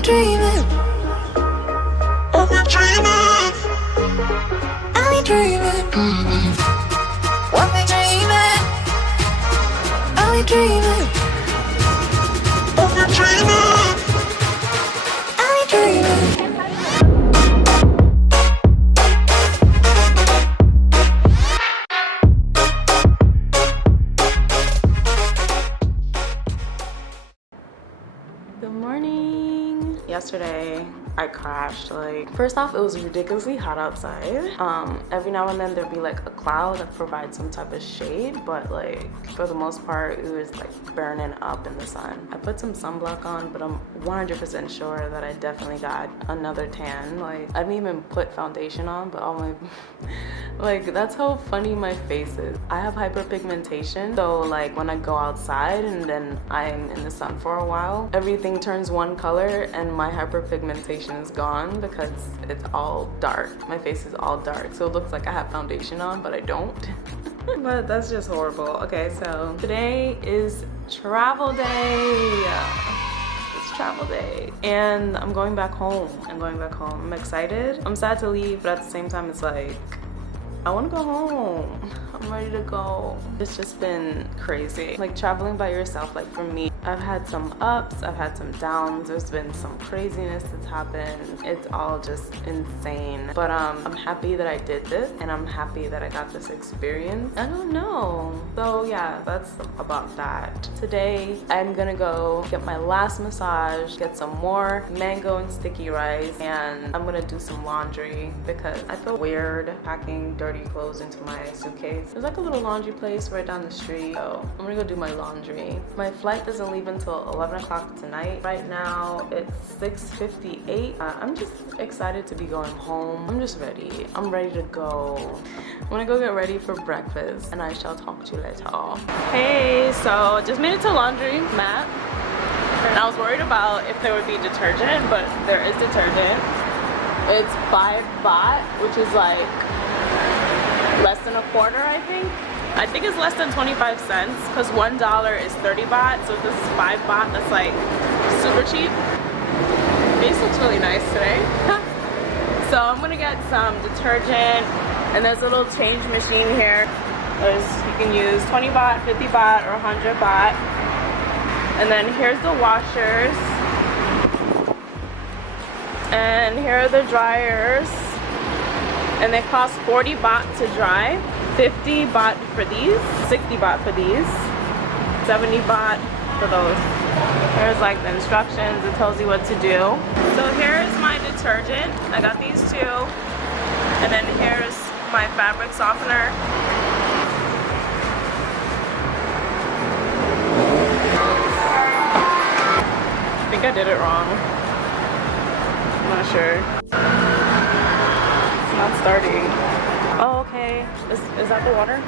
we dreaming? Are we dreaming? Are we dreaming? Are we dreaming? Are we dreaming? Are we dreaming? Are we dreaming? Good morning. Yesterday I crashed. Like, first off, it was ridiculously hot outside. Every now and then there'd be like a cloud that provides some type of shade, but like for the most part it was like burning up in the sun. I put some sunblock on, but I'm 100% sure that I definitely got another tan. Like, I didn't even put foundation on, but all my like, that's how funny my face is. I have hyperpigmentation, so like when I go outside and then I'm in the sun for a while, everything turns one color and my hyperpigmentation is gone because it's all dark. My face is all dark, so it looks like I have foundation on, but I don't. But that's just horrible. Okay, so today is travel day. It's travel day and I'm going back home. I'm excited. I'm sad to leave, but at the same time it's like, I want to go home. I'm ready to go. It's just been crazy. Like, traveling by yourself, like for me, I've had some ups, I've had some downs, there's been some craziness that's happened. It's all just insane. But I'm happy that I did this and I'm happy that I got this experience. I don't know. So yeah, that's about that. Today, I'm gonna go get my last massage, get some more mango and sticky rice, and I'm gonna do some laundry because I feel weird packing dirty clothes into my suitcase. There's like a little laundry place right down the street, so I'm gonna go do my laundry. My flight doesn't leave until 11 o'clock tonight. Right now it's 6:58. I'm just excited to be going home. I'm just ready. I'm ready to go. I'm gonna go get ready for breakfast and I shall talk to you later. Hey, so just made it to laundry mat and I was worried about if there would be detergent, but there is detergent. It's 5 baht, which is like less than a quarter, I think. I think it's less than 25 cents because $1 is 30 baht. So if this is 5 baht, that's like super cheap. Face looks really nice today. So I'm gonna get some detergent and there's a little change machine here. You can use 20 baht, 50 baht, or 100 baht. And then here's the washers. And here are the dryers. And they cost 40 baht to dry, 50 baht for these, 60 baht for these, 70 baht for those. Here's like the instructions, it tells you what to do. So here's my detergent, I got these two, and then here's my fabric softener. I think I did it wrong, I'm not sure. Not starting. Oh, okay. Is that the water?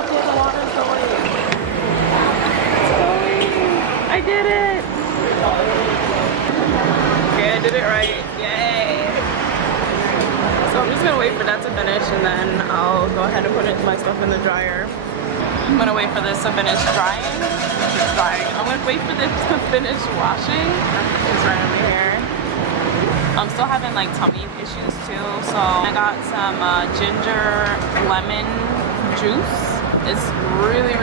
Okay, the water's going. It's going. I did it. Okay, I did it right. Yay. So I'm just gonna wait for that to finish and then I'll go ahead and put my stuff in the dryer. I'm gonna wait for this to finish drying. I'm gonna wait for this to finish washing. It's right over here. I'm still having like tummy issues too, so I got some ginger lemon juice. It's really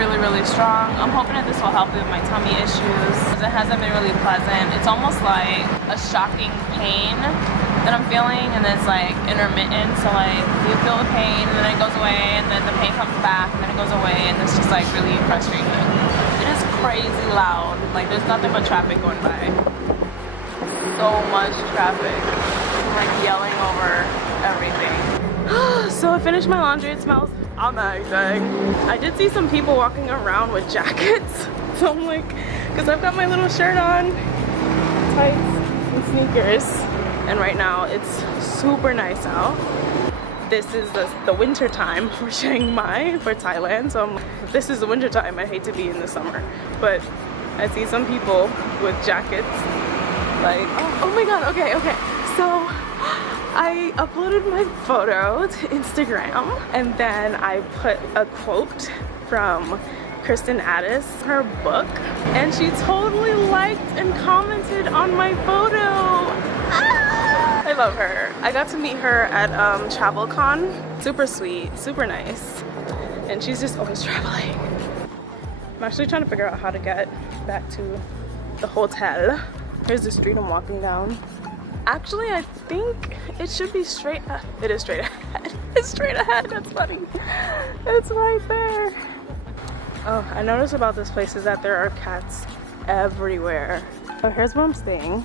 strong. I'm hoping that this will help with my tummy issues. It hasn't been really pleasant. It's almost like a shocking pain that I'm feeling, and it's like intermittent. So like you feel the pain and then it goes away, and then the pain comes back and then it goes away, and it's just like really frustrating. It is crazy loud. Like there's nothing but traffic going by. So much traffic. I'm like yelling over everything. So I finished my laundry. It smells amazing. I did see some people walking around with jackets. So I'm like, because I've got my little shirt on, tights, and sneakers. And right now it's super nice out. This is the winter time for Chiang Mai, for Thailand. So if this is the winter time, I hate to be in the summer. But I see some people with jackets. Like, oh my god, okay. So I uploaded my photo to Instagram and then I put a quote from Kristen Addis her book, and she totally liked and commented on my photo. Ah! I love her. I got to meet her at TravelCon. Super sweet, super nice, and she's just always traveling. I'm actually trying to figure out how to get back to the hotel. Here's the street I'm walking down. Actually, I think it should be straight. It is straight ahead. It's straight ahead. That's funny. It's right there. Oh, I noticed about this place is that there are cats everywhere. So here's where I'm staying.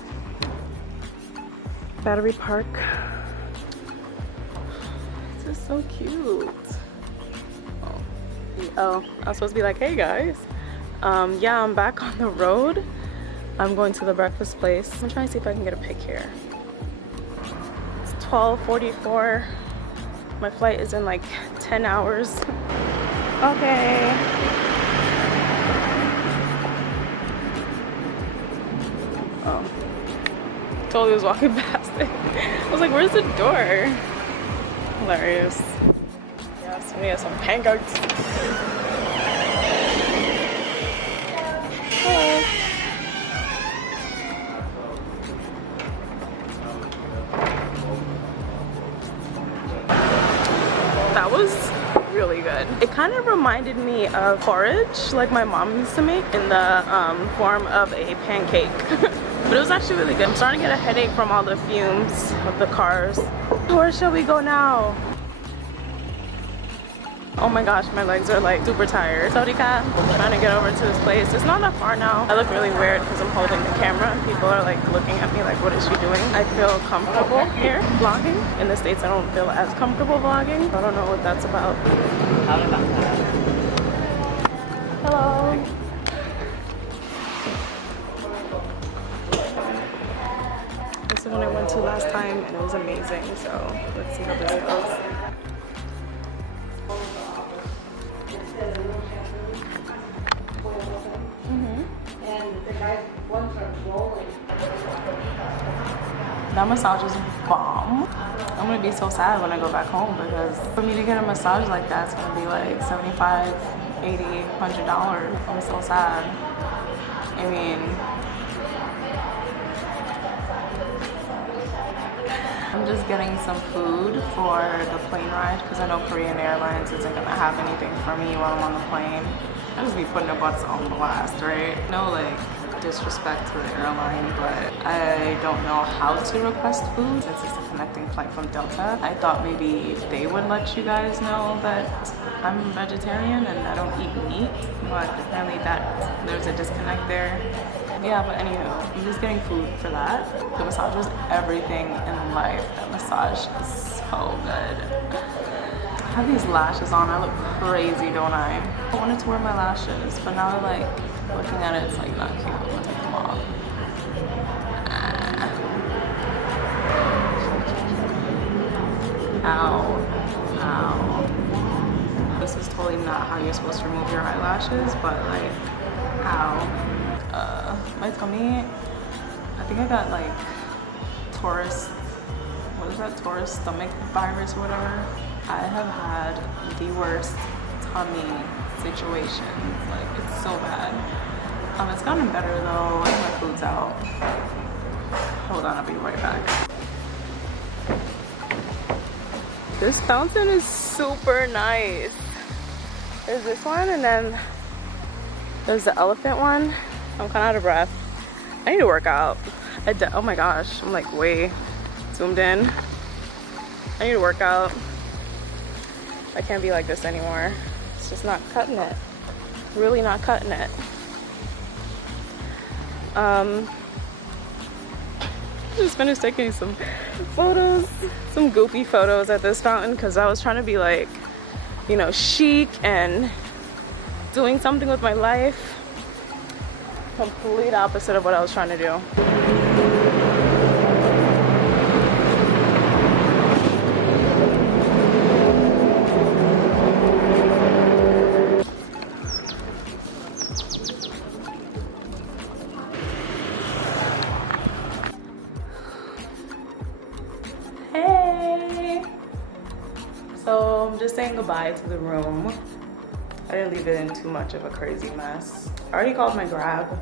Battery Park. This is so cute. Oh, I was supposed to be like, hey guys. Yeah, I'm back on the road. I'm going to the breakfast place. I'm trying to see if I can get a pic here. It's 12:44. My flight is in like 10 hours. Okay. Oh. Totally was walking past it. I was like, where's the door? Hilarious. Yes, we have some pancakes. Hello. That was really good. It kind of reminded me of porridge like my mom used to make in the form of a pancake. But it was actually really good. I'm starting to get a headache from all the fumes of the cars. Where shall we go now? Oh my gosh, my legs are like super tired. Sawadika, I'm trying to get over to this place. It's not that far now. I look really weird because I'm holding the camera and people are like looking at me like, what is she doing? I feel comfortable here vlogging. In the States, I don't feel as comfortable vlogging. I don't know what that's about. Hello. This is when I went to last time and it was amazing. So let's see how this goes. That massage is bomb. I'm gonna be so sad when I go back home because for me to get a massage like that, it's gonna be like $75, $80, $100. I'm so sad. I mean, I'm just getting some food for the plane ride because I know Korean Airlines isn't gonna have anything for me while I'm on the plane. I just be putting the butts on blast, right? No, like, disrespect to the airline, but I don't know how to request food since it's a connecting flight from Delta. I thought maybe they would let you guys know that I'm vegetarian and I don't eat meat, but apparently that there's a disconnect there. Yeah, but anywho, I'm just getting food for that. The massage was everything in life. That massage is so good. I have these lashes on. I look crazy, don't I? I wanted to wear my lashes, but now like looking at it, it's like not cute. I'm gonna take them off. Ow. Ow. This is totally not how you're supposed to remove your eyelashes, but like, ow. My tummy, I think I got like Taurus, what is that, Taurus stomach virus or whatever. I have had the worst tummy situations, like it's so bad. It's gotten better though. I think my food's out. Hold on, I'll be right back. This fountain is super nice. There's this one and then there's the elephant one. I'm kind of out of breath. I need to work out. Oh my gosh, I'm like way zoomed in. I need to work out. I can't be like this anymore. It's just not cutting it. Really not cutting it. Just finished taking some photos, some goofy photos at this fountain because I was trying to be like, you know, chic and doing something with my life. Complete opposite of what I was trying to do. So I'm just saying goodbye to the room. I didn't leave it in too much of a crazy mess. I already called my Grab.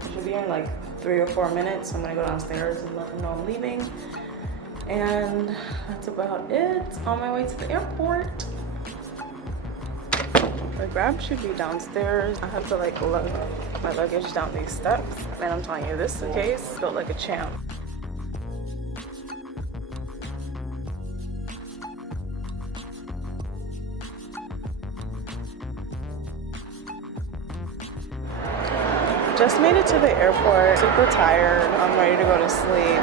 It should be in like 3 or 4 minutes. So I'm gonna go downstairs and let them know I'm leaving. And that's about it. On my way to the airport. The Grab should be downstairs. I have to like lug my luggage down these steps. And I'm telling you, this suitcase built like a champ. Just made it to the airport, super tired. I'm ready to go to sleep.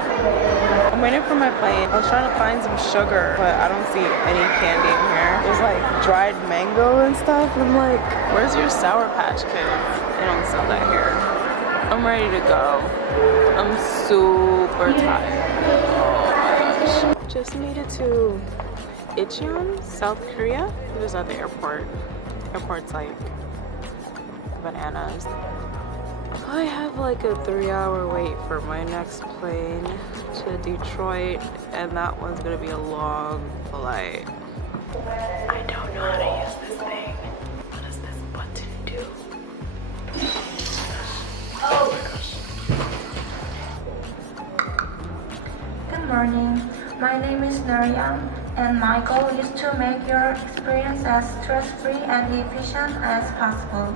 I'm waiting for my plane. I was trying to find some sugar, but I don't see any candy in here. There's like dried mango and stuff. And I'm like, where's your Sour Patch Kids? They don't sell that here. I'm ready to go. I'm super tired. Oh my gosh. Just made it to Incheon, South Korea. It was at the airport. Airport's like bananas. I have like a 3-hour wait for my next plane to Detroit, and that one's gonna be a long flight. I don't know how to use this thing. What does this button do? Oh my gosh. Good morning. My name is Naryam, and my goal is to make your experience as stress-free and efficient as possible.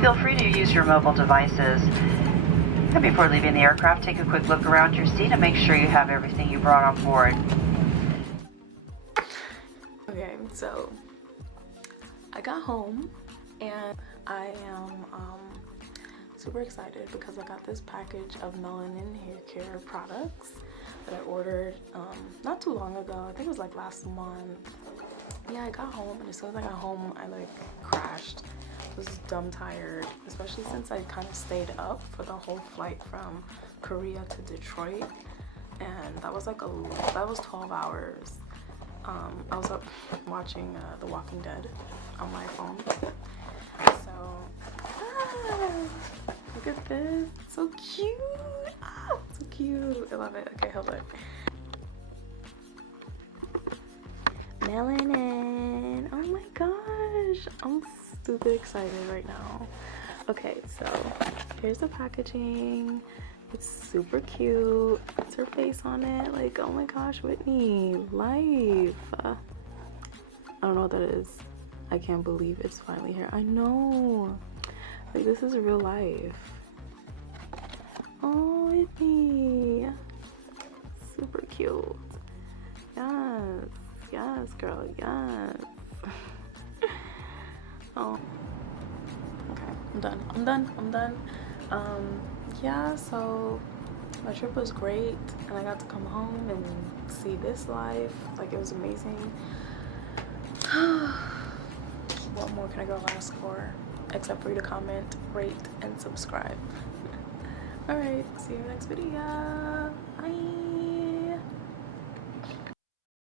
Feel free to use your mobile devices. And before leaving the aircraft, take a quick look around your seat and make sure you have everything you brought on board. Okay, so I got home and I am super excited because I got this package of melanin hair care products that I ordered not too long ago. I think it was like last month. Yeah, I got home, and as soon as I got home, I like crashed. I was dumb tired, especially since I kind of stayed up for the whole flight from Korea to Detroit, and that was like that was 12 hours. I was up watching The Walking Dead on my phone. So, look at this, it's so cute. So cute. I love it. Okay, hold it. Melanin. Oh my gosh, I'm stupid excited right now. Okay, so here's the packaging. It's super cute. It's her face on it. Like, oh my gosh, Whitney, life. I don't know what that is. I can't believe it's finally here. I know. Like, this is real life. Oh, Whitney. Super cute. Yes. Yes, girl, yes. Oh. Okay, I'm done. Yeah, so my trip was great, and I got to come home and see this life. Like, it was amazing. What more can a girl ask for? Except for you to comment, rate, and subscribe. Alright, see you in the next video. Bye.